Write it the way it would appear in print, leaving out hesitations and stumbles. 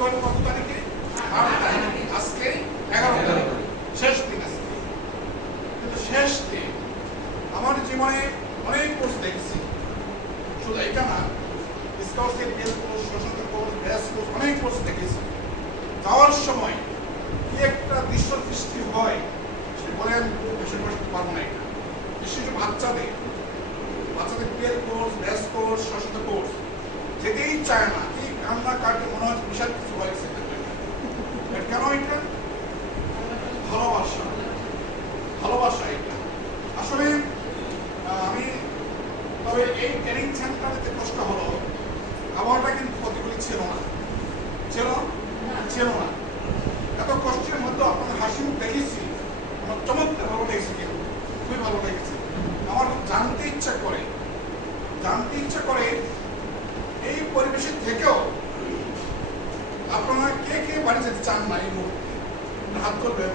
হলো কত তারিখে? 8 তারিখে। আজকে 11 তারিখ, শেষ দিন আজকে। কিন্তু শেষ দিন আমার জীবনে অনেক কোর্স দেখেছি, শুধু এটা না, স্কাউটসের বেল কোর্স, সশস্ত্র কোর্স, ব্যাস কোর্স, অনেক কোর্স দেখেছি। যাওয়ার সময় কি একটা দৃশ্য সৃষ্টি হয় সেটা বলে আমি বেশি করতে পারবো না। এটা বিশেষ বাচ্চাদের বেল কোর্স, ব্যাস কোর্স, সশস্ত্র কোর্স যেতেই চায় না, কি কান্না কাটে, মনে হয় বিশাল কিছু হয়েছে। কেন? এটা ভালোবাসা, ভালোবাসা এটা আসলে। আমি তবে এই ট্রেনিং সেন্টারে কষ্ট হলো, খাবারটা কিন্তু প্রতিকূল ছিল না, ছিল না। এত কষ্টের মধ্যে আপনাদের হাসি মুখ দেখেছি, আমার চমৎকার ভালো লেগেছে, কিন্তু খুবই ভালো লেগেছে। আমার জানতে ইচ্ছা করে এই পরিবেশের থেকেও আপনারা কে কে বাড়ি যেতে চান না এই মুহূর্তে হাত করবেন।